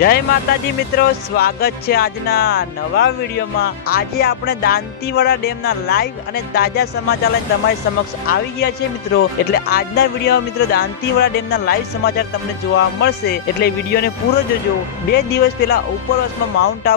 जय माताजी मित्रों, स्वागत है आजना नवा वीडियो में। आज आपणे दांतीवाड़ा डेमना लाइव अने ताजा समाचार लईने तमारी समक्ष आवी गया छे मित्रों। एटले आजना वीडियो में मित्रों दांतीवाड़ा डेमना लाइव समाचार तमने जोवा मळशे, एटले वीडियो ने पूरो जोजो। 2 दिवस पहेला उपरवासमां माउंट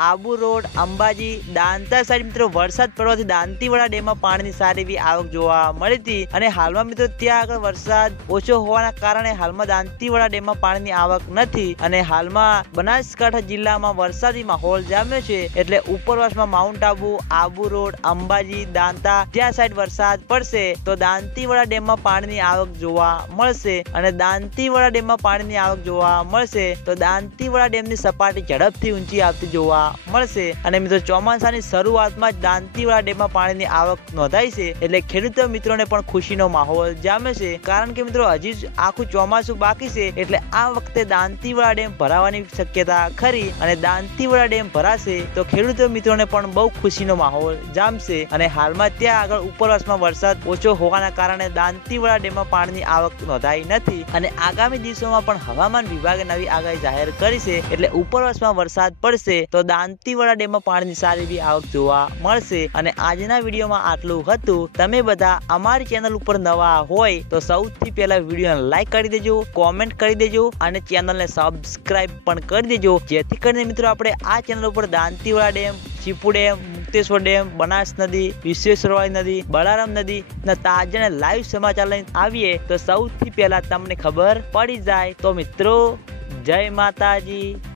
आबू रोड, अंबाजी, दांता साइड मित्रों वरसाद पड़वाथी दांतीवाड़ा डेममां पाणीनी सारी एवी आवक जोवा मळी हती अने हालमां मित्रों त्यां आगळ वरसाद ओछो होवाना कारणे हालमां दांतीवाड़ा डेममां पाणीनी आवक नथी अने हालमां बनासकांठा जिल्लामां वरसादी माहोल जाम्यो छे। एटले उपरवासमां माउंट आबू रोड, अंबाजी, दांता ज्यां साइड वरसाद पड़शे तो दांतीवाड़ा डेममां पाणीनी आवक जोवा मळशे अने दांतीवाड़ा डेममां पाणीनी आवक जोवा मळशे तो दांतीवाड़ा डेमनी सपाटी झड़पथी ऊंची आवती जोवा मळशे। अने मित्रों ચોમાસાની શરૂઆતમાં જ દાંતીવાડા ડેમમાં પાણીની આવક નોંધાઈ છે, એટલે ખેડૂતો મિત્રોને પણ ખુશીનો માહોલ જામે છે। કારણ કે મિત્રો હજી આખું ચોમાસું બાકી છે, એટલે આ વખતે દાંતીવાડા ડેમ ભરાવાની શક્યતા ખરી અને દાંતીવાડા ડેમ ભરાશે તો ખેડૂતો મિત્રોને પણ બહુ ખુશીનો માહોલ જામશે। અને હાલમાં ત્યાં આગળ ઉપરવાસમાં વરસાદ ઓછો હોવાના કારણે દાંતીવાડા ડેમમાં પાણીની આવક નોંધાઈ નથી અને આગામી દિવસોમાં પણ હવામાન વિભાગે નવી આગાહી જાહેર કરી છે, એટલે ઉપરવાસમાં વરસાદ પડશે તો દાંતીવાડા ડેમમાં પાણીની સારી એવી આવક જોવા મળશે। અને આજના વિડીયોમાં આટલું હતું। તમે બધા અમારી ચેનલ ઉપર નવા હોય તો સૌથી પહેલા વિડીયોને લાઈક કરી દેજો, કોમેન્ટ કરી દેજો અને ચેનલને સબસ્ક્રાઇબ પણ કરી દેજો, જેથી કરીને મિત્રો આપણે આ ચેનલ ઉપર Dantiwada dam, Chipu dam, Mukteshwar dam, Banas નદી, વિશ્વેશ્વરવાળી નદી, બળારામ નદી ના તાજા અને લાઈવ સમાચાર લઈને આવીએ તો સૌથી પહેલા તમને ખબર પડી જાય। તો મિત્રો જય માતાજી।